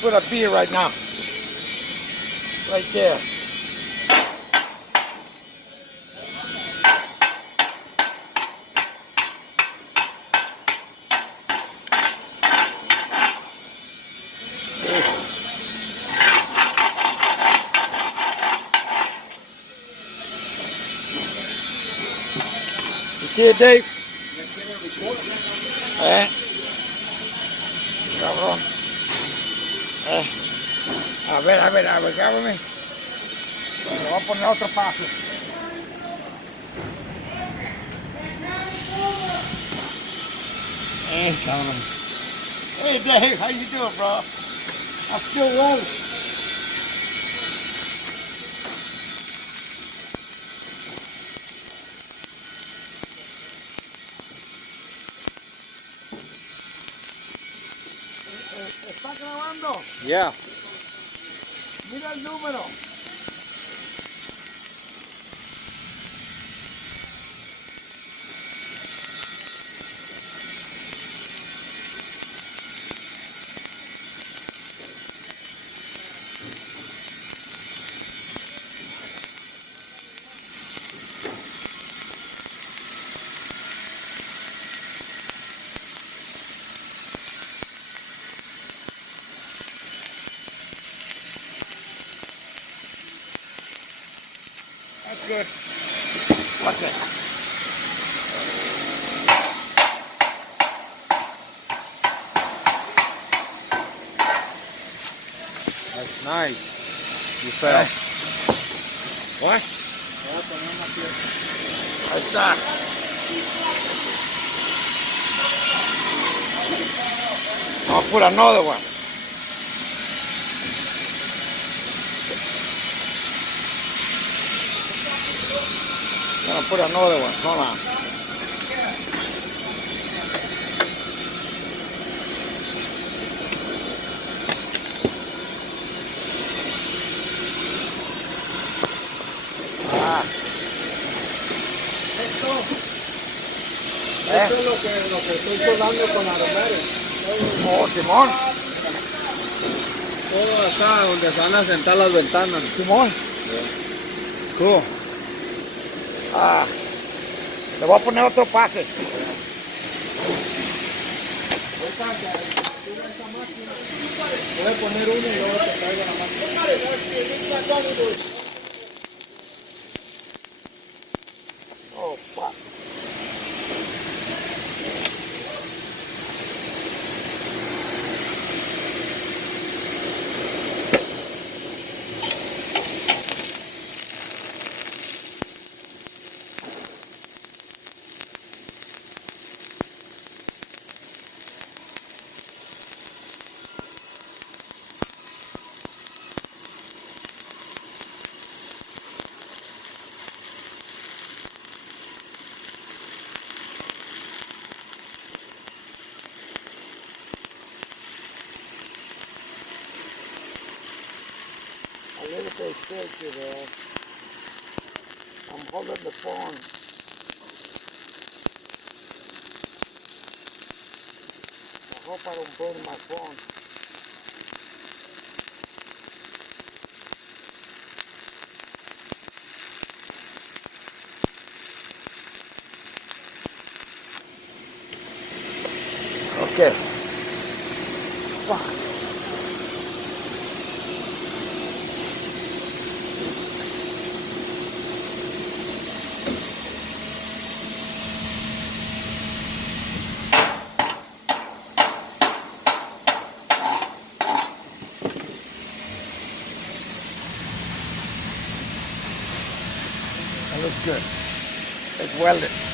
put a beer right now. Right there. You see it, Dave? Cabrón. A ver, cábrame. Le voy a poner otro paso. Cabrón. Hey, Dave, how you doing, bro? I'm still well. ¿Está grabando? Yeah. Mira el número. That's good. Watch it. That's nice. You fell. What? Ahí está. I'll put another one. I'm gonna put another one. Hold on. Esto es lo que estoy soldando con aromares. Oh, Simón. Todo acá donde se van a sentar las ventanas. Simón. Cool. Le voy a poner otro pase. Voy a poner uno y luego te traigo la máquina. Oh, fuck. A little bit shaky there. I'm holding the phone. I hope I don't burn my phone. Okay. Fuck. That looks good. It's welded.